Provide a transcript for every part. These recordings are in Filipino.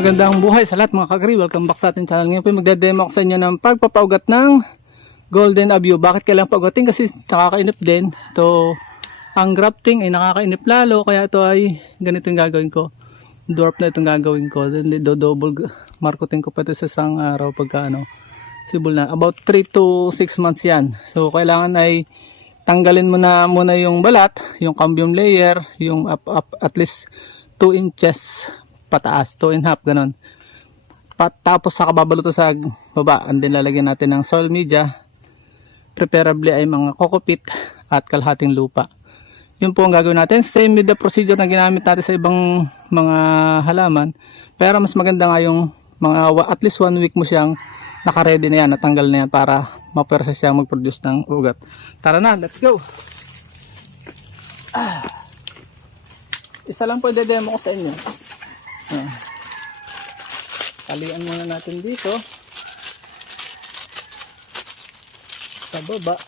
Magandang buhay sa lahat mga kagri. Welcome back sa ating channel. Ngayon po magdedemo ko sa inyo ng pagpapaugat ng golden abuse. Bakit kailangan paugatin? Kasi nakakainip din. Ito, ang grafting ay nakakainip lalo. Kaya ito ay ganito yung gagawin ko. Dwarf na itong gagawin ko. Then double marketing ko pa ito sa isang araw pagka sibol na. About 3 to 6 months yan. So kailangan ay tanggalin mo na muna yung balat, yung cambium layer, yung up at least 2 inches pataas, 2.5 ganun. Tapos saka babaluto sa baba, and then lalagyan natin ng soil media, preferably ay mga coco peat at kalahating lupa. Yun po ang gagawin natin, same with the procedure na ginamit natin sa ibang mga halaman, pero mas maganda nga yung mga at least 1 week mo siyang naka-ready na yan, natanggal na yan para ma-process siyang mag-produce ng ugat. Tara na, let's go! Isa lang po i-demo ko sa inyo. Talian muna natin dito sa baba,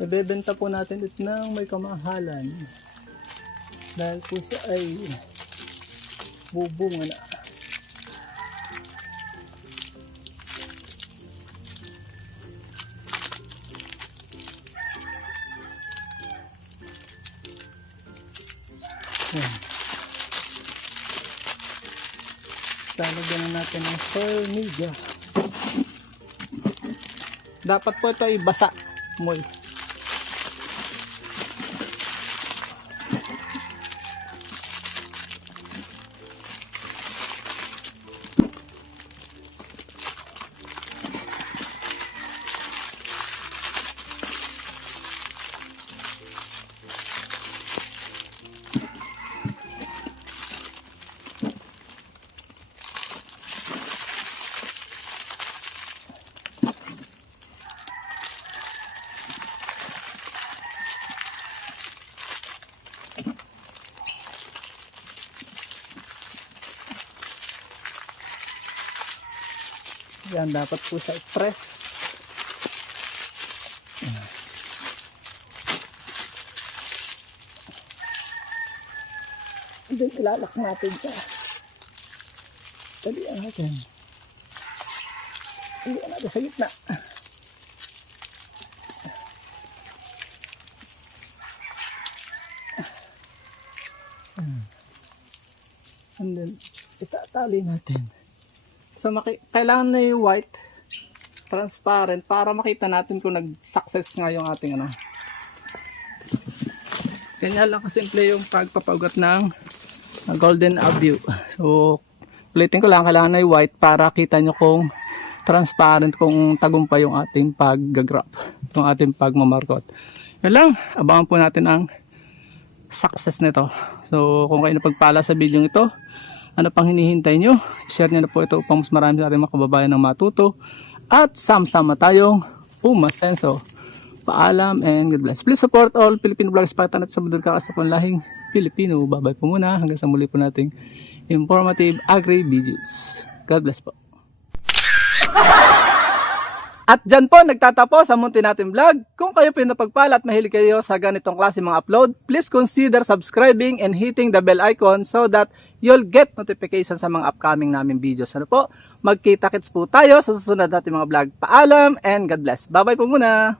ibebenta po natin ito ng may kamahalan dahil po siya ay bubunga na. Lalagyan na natin ng soil media. Dapat po ito ay basa, moist. Yan, dapat po siya i-press. Then ilalak natin siya. Talian natin. Talian natin sa gitna. And then itatali natin. So kailangan na yung white, transparent, para makita natin kung nag-success nga yung ating Ganyan lang kasimple yung pagpapaugat ng golden abuse. So plating ko lang, kailangan na yung white para kita nyo kung transparent, kung tagumpay yung ating pag-graph, yung ating pagmamarkot. Yun lang, abangan po natin ang success nito. So kung kayo napagpala sa video ito, ano pang hinihintay nyo? Share nyo na po ito upang mas marami sa ating mga kababayan ng matuto at sama-sama tayong umasenso. Paalam and God bless. Please support all Filipino vloggers patan at sa budol kakasapon lahing Pilipino. Babay po muna hanggang sa muli po nating informative agri videos. God bless po. At dyan po nagtatapos ang munti natin vlog. Kung kayo po napagpala at mahilig kayo sa ganitong klase mga upload, please consider subscribing and hitting the bell icon so that you'll get notification sa mga upcoming namin videos. Ano po? Magkita-kits po tayo sa susunod natin mga vlog. Paalam and God bless. Bye-bye po muna.